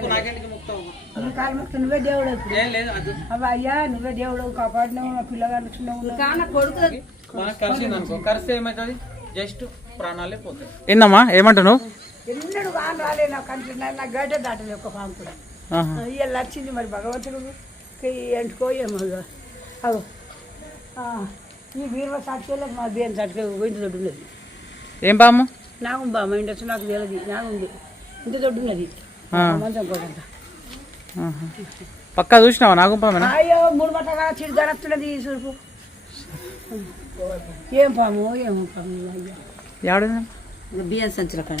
నీ కాలు మొక్కు నువ్వే దేవుడు అవ్వ అయ్యా నువ్వే దేవుడు కాపాడినావు నా పిల్లగాళ్ళు కొడుకు కలిస్తే ఏమవుతుంది జస్ట్ ప్రాణాలే పోతాయి. ఏందమ్మా ఏమంటావు ఎన్నడు వాన రాలే నాకు కనిపించిన నా గేటే దాటలేదు ఒక పాము కూడా. ఇవాళ వచ్చింది మరి భగవంతుడు. ఎంటుకో ఏమో ఇక. అగో ఆ, ఈ బీరువా సాక్షిలో మా బియ్యం సాక్షి ఇంత దొడ్డు ఉన్నది ఏం బామ్మ నాకు బా మా ఇంటి వచ్చి నాకు తెలియదు నాకు ఉంది ఇంత దొడ్డు ఉన్నది పక్కా చూసినావా నాగుంపమేనా అయ్యో మూడు మట్టగా చిడు గడస్తున్నది ఈ సూర్పు. ఏం పాము ఏమో పాము అయ్యా. బియ్యం సంచుల కాడ.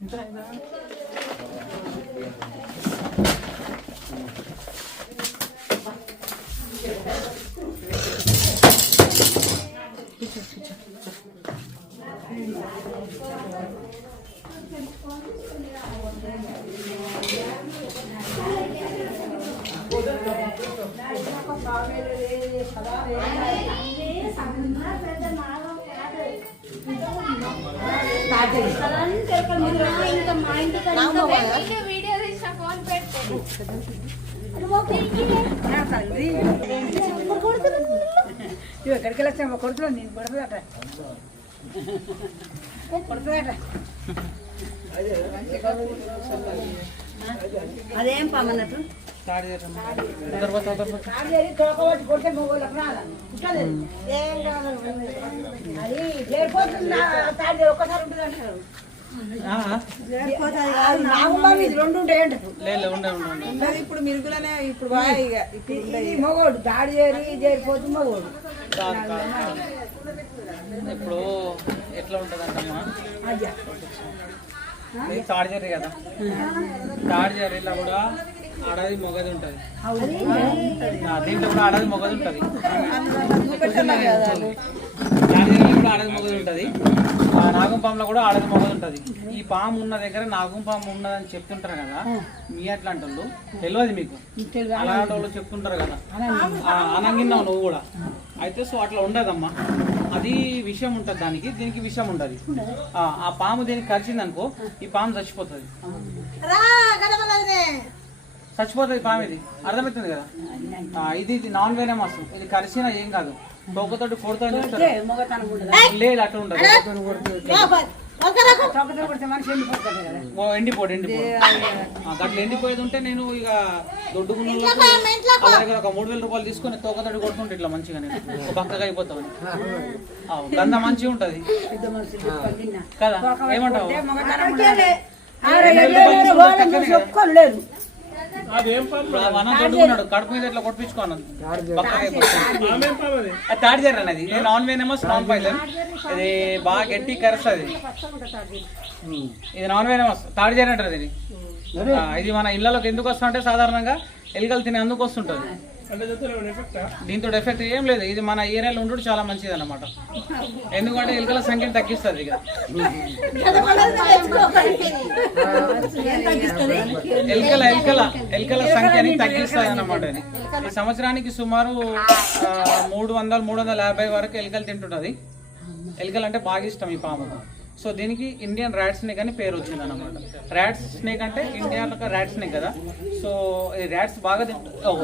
వీడియో తీసిన ఫోన్ పెట్టే నువ్వు ఎక్కడికి వెళ్ళొచ్చా మా నేను పడుతుందట అదేం పమ్మన్నట్టు అది ఒక్కసారి ఉంటుంది అంటారు ఇప్పుడు మిరుగులనే ఇప్పుడు మొగోడు దాడి చేరి చేరిపోతుంది మొగోడు. ఇప్పుడు ఎట్లా ఉంటదంటమ్మా అయ్యా ఇది తాడు జర్రి కదా తాడు జర్రిలో కూడా ఆడది మొగది ఉంటది. దీంట్లో కూడా ఆడది మొగది ఉంటది. ఆడది మొగది ఉంటది. ఆ నాగం పాములో కూడా ఆడది మొగది ఉంటది. ఈ పాము ఉన్న దగ్గర నాగం పాము ఉన్నదని చెప్తుంటారు కదా మీ అట్లాంటి వాళ్ళు తెలియదు మీకు? అలాంటి వాళ్ళు చెప్తుంటారు కదా. అనంగిన్నావు. నువ్వు కూడా. అయితే సో అట్లా ఉండదమ్మా. అది విషయం ఉంటుంది దానికి దీనికి విషయం ఉంటుంది. ఆ పాము దీనికి కరిచింది అనుకో ఈ పాము చచ్చిపోతుంది. చచ్చిపోతుంది పాము ఇది. అర్థమవుతుంది కదా? ఇది నాన్ వేనమస్ ఇది కరిచినా ఏం కాదు. తోకతోటి ఉండదు? లేదు అట్లా ఉండదు. ఎండిపోడు ఎండిపోడు. ఆ, గట్ల ఎండిపోయేది ఉంటే నేను ఇక దొడ్డుకున్న వాళ్ళ దగ్గర ఒక మూడు వేల రూపాయలు తీసుకొని తోకతోటి కొడుతుంటే ఇట్లా మంచిగా నేను. పక్కగా అయిపోతామని ఆ, గంధ మంచిగా ఉంటది. కదా? ఏమంటావు? కడుపు మీద ఇట్లా కొట్టించుకోను అది? తాడి జర్ర అనేది ఇది నాన్ వేనమస్ నాన్ పైలన్ ఇది బాగా గట్టి కరుస్తుంది ఇది నాన్ వేనమస్ తాడి జర్ర అంటారు ఇది మన ఇళ్ళలోకి ఎందుకు వస్తా అంటే సాధారణంగా ఎలుకలు తినే అందుకు వస్తుంటది. దీంతో ఎఫెక్ట్ ఏం లేదు. ఇది మన ఏరియాలో ఉండడు చాలా మంచిది అన్నమాట ఎందుకంటే ఎలుకల సంఖ్యను తగ్గిస్తుంది ఇక. ఎలుకల ఎలుకల ఎలుకల సంఖ్యని తగ్గిస్తుంది అన్నమాట ఈ సంవత్సరానికి సుమారు మూడు వందలు మూడు వందల యాభై వరకు ఎలుకలు తింటుంటది ఎలుకలు అంటే బాగా ఇష్టం ఈ పాము. సో దీనికి ఇండియన్ ర్యాట్ స్నేక్ అని పేరు వచ్చింది అనమాట ర్యాట్ స్నేక్ అంటే ఇండియన్ ర్యాట్ స్నేక్ కదా. సో ఈ ర్యాట్స్ బాగా తింటు ఓ,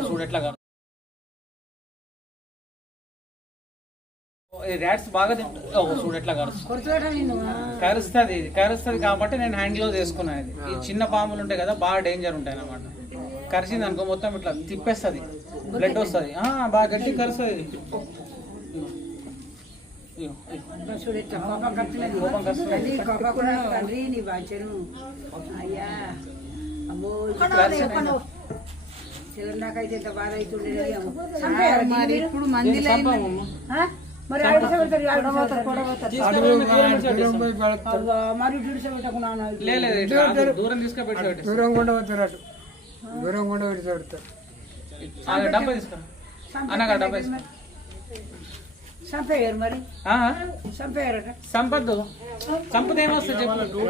ర్యాట్స్ బాగా చూడు ఎట్లా కరుస్తుంది. కరుస్తుంది ఇది కరుస్తుంది కాబట్టి నేను హ్యాండ్ గ్లోవ్ చేసుకున్నాను ఇది. ఈ చిన్న పాములు ఉంటాయి కదా బాగా డేంజర్ ఉంటాయి అన్నమాట. కరిచింది అనుకో మొత్తం ఇట్లా తిప్పేస్తుంది. బ్లడ్ వస్తుంది. బాగా గట్టి కరుస్తుంది ఇది. అమ్మో చిన్నకైతే ఇంత బాధ అవుతుండే ఇప్పుడు మందిలో మరి ఆడ పెడతారు ఆడ మరి దూరం తీసుకుపెట్టి. దూరం కూడా పోతారు అటు దూరం కూడా పెడితే పెడతారు. ఆ, డబ్బా తీసుకురా. అన్నగా డబ్బా తీసుకురా. చంపేయారు మరి? ఆ, చంపేయారట? సంపద్దు సంపద ఏమొస్తుంది చెప్పు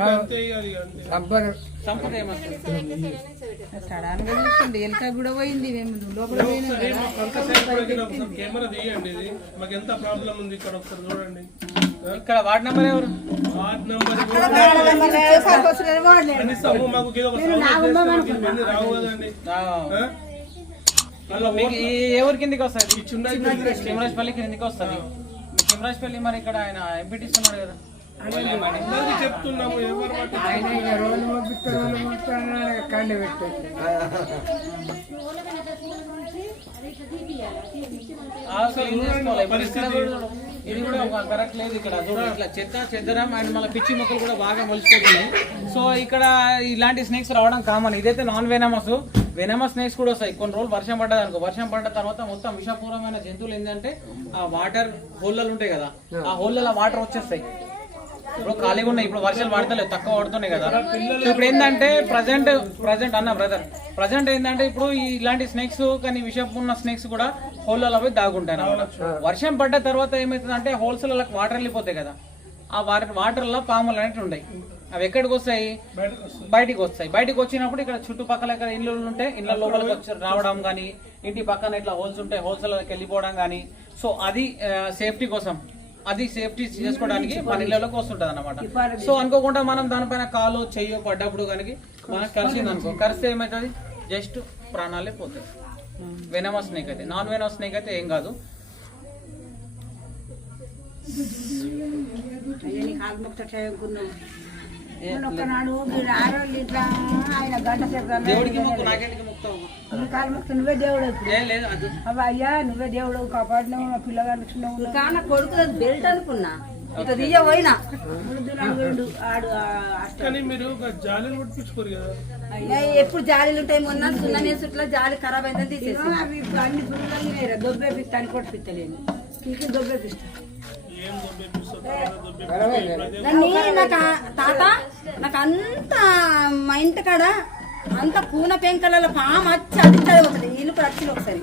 రబ్బరు సంపద ఏమొస్తుంది సడన్గా చూసిండు ఎలక కూడా పోయింది మేము లోపల పోయినాం. కదా. కెమెరా తీయండి ఇది. మాకు ఎంత ప్రాబ్లం ఉంది ఇక్కడ ఒకసారి చూడండి. ఇక్కడ వార్డ్ నెంబర్ ఎవరు? Ward number. కనీసం మాకు రావు కదండి. ఎవరి కిందకి వస్తుంది చిమరాజ్పల్లి కిందకి వస్తుంది మీ చిమరాజ్పల్లి మరి ఇక్కడ ఆయన ఎంపీటీస్ ఉన్నాడు కదా. చెప్తున్నాము ఇది కూడా ఒక కరెక్ట్ లేదు ఇక్కడ. ఇట్లా చెత్త చెద్దరం అండ్ మళ్ళీ పిచ్చి మొక్కలు కూడా బాగా మొలిచిపోతున్నాయి సో ఇక్కడ ఇలాంటి స్నేక్స్ రావడం కామన్ ఇదైతే నాన్ వెనమస్ వెనమస్ స్నేక్స్ కూడా వస్తాయి. కొన్ని రోజులు వర్షం పడ్డది అనుకో. వర్షం పడ్డ తర్వాత మొత్తం విషపూర్వమైన జంతువులు ఏంటంటే ఆ వాటర్ హోళ్ళలు ఉంటాయి కదా. ఆ హోళ్ళలో వాటర్ వచ్చేస్తాయి. ఇప్పుడు ఖాళీగా ఉన్నాయి. ఇప్పుడు వర్షాలు పడతలేవు. తక్కువ పడుతున్నాయి కదా. ఇప్పుడు ఏంటంటే ప్రజెంట్ ప్రజెంట్ అన్న బ్రదర్ ప్రజెంట్ ఏంటంటే ఇప్పుడు ఇలాంటి స్నేక్స్ కానీ విషపు ఉన్న స్నేక్స్ కూడా హోల్లలో పోయి దాగుంటాయి వర్షం పడ్డ తర్వాత ఏమవుతుంది అంటే హోల్స్ వాటర్ వెళ్ళిపోతాయి కదా. ఆ వాటర్ వాటర్లో పాములు అనేవి ఉన్నాయి అవి ఎక్కడికి వస్తాయి? బయటికి వస్తాయి. బయటికి వచ్చినప్పుడు ఇక్కడ చుట్టుపక్కల ఇక్కడ ఇల్లు ఉంటే ఇళ్ళ లోపలికి వచ్చి రావడం కానీ ఇంటి పక్కన ఇట్లా హోల్స్ ఉంటాయి హోల్స్ వెళ్ళిపోవడం కానీ సో అది సేఫ్టీ కోసం. అది సేఫ్టీ చేసుకోవడానికి మన ఇళ్ళలోకి వస్తుంటది అనమాట సో అనుకోకుండా మనం దానిపైన కాలు చెయ్యో పడ్డప్పుడు కనుక మనకు కలిసింది అనుకో. కలిస్తే ఏమవుతుంది జస్ట్ ప్రాణాలే పోతాయి. వెనమస్ స్నేక్ అయితే. నాన్ వెనమస్ స్నేక్ అయితే ఏం కాదు. అయ్యా నీకు ఆత్మహత్య చేయకున్నావు ఒక్కనాడు మీరు ఆరోళ్ళు ఇట్లా ఆయన గంట సేపు దేవుడికి మొక్కు నాకేంటికి మొక్కుతావు నీ కాలు మొక్కు నువ్వే దేవుడు అయ్యా నువ్వే దేవుడు కాపాడినావు నా పిల్లగాడు కాన కొడుకు బెల్ట్ అనుకున్నా. ఇక తీయ పోయినా ఆడు కానీ మీరు జాలీలు కదా. ఎప్పుడు జాలీలు ఉంటాయి మొన్న? సున్నా నేసుట్లో జాలి ఖరాబ్ అయిందని తీసేసి అవి ఇప్పుడు అన్ని దొబ్బే పిస్తా అని కూడా ఇంకే దొబ్బే పిస్తా. నాకు తాత నాకు అంత మా ఇంటి కాడ అంత పూన పెంకలలో పాము వచ్చి అది చదిపోతుంది ఇల్లు కూడా ఒకసారి.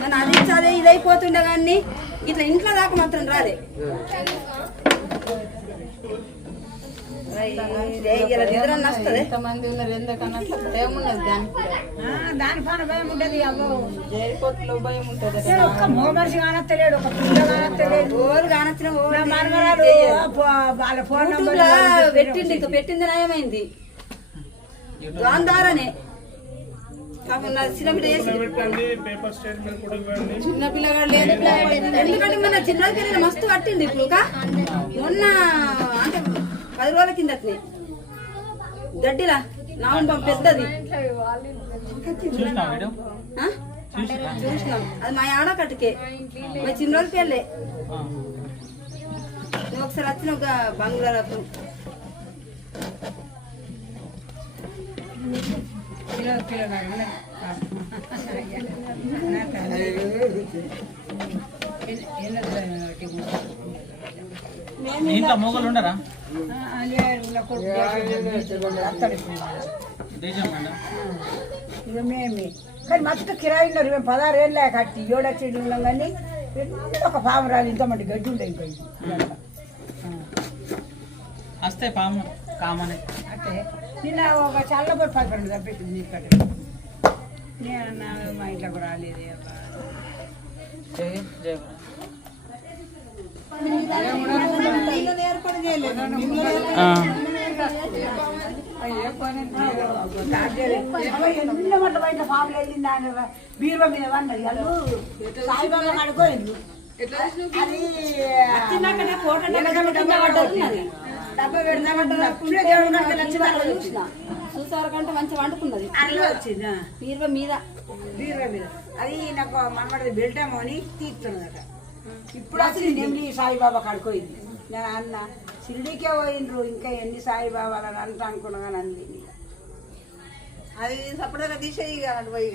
నన్ను అది చదివి ఇదైపోతుండే కానీ ఇట్లా ఇంట్లో దాకా మాత్రం రాలే. ఎంతమంది ఉన్నారు ఎందుకన్నా దానికి? దాని పైన భయం ఉండదు జైపోతులో భయం ఉంటుంది ఒక్క మోమర్సి కానత్తలేడు ఒక పిల్ల కానత్తలేడు. ఓరు కానొచ్చిన మనవరాలు వాళ్ళ ఫోన్ పెట్టింది ఇక పెట్టింది నయమైంది. దాని ద్వారానే చిన్న పిల్లగాడు లేదు ఎందుకంటే మన చిన్న పిల్లలు మస్తు పట్టింది ఇప్పుడు? మొన్న అంటే పది రోజుల కిందట్నే. గడ్డిలా నామం పెద్దది. చూసినా? అది మా ఆడకట్టుకే మా చిన్న రోజు పెళ్ళే నువ్వు ఒకసారి వచ్చిన ఒక బంగ్లాలకు కిలో కిలో ఇంట్లో మొగలు ఉండరా? మేమే కానీ మస్తు కిరాయి ఉన్నారు మేము పదహారు ఏళ్ళే కట్టి ఏడు వచ్చి ఉన్నాం కానీ ఒక పాము రాలి ఇంతమంది గడ్డి ఉండే ఇంకా వస్తే పాము కామనే. అంటే నిన్న ఒక చల్లబడి పది పన్నెండు తప్పించింది నీ కట్ట నేను అన్నా, మా ఇంట్లోకి రాలేదే బీరువా మీద వాళ్ళు సాయిబాబా కడుకోయింది అది చిన్నక్కనే డబ్బా చూసిన. కంటే మంచిగా వండుకున్నది. అట్లా వచ్చింది. బీరువా మీద. బీరువా మీద. అది నాకు మనమడిది బెల్టమో అని తీస్తున్నదట ఇప్పుడు అసలు నెమ్మి సాయిబాబా కడుకోయింది నేను అన్న షిరిడీకే పోయిండ్రు ఇంకా ఎన్ని సాయిబాబాలు అని అంట అనుకున్నా కానీ అంది. అది సపరేట్గా తీసేయి అటు పోయి.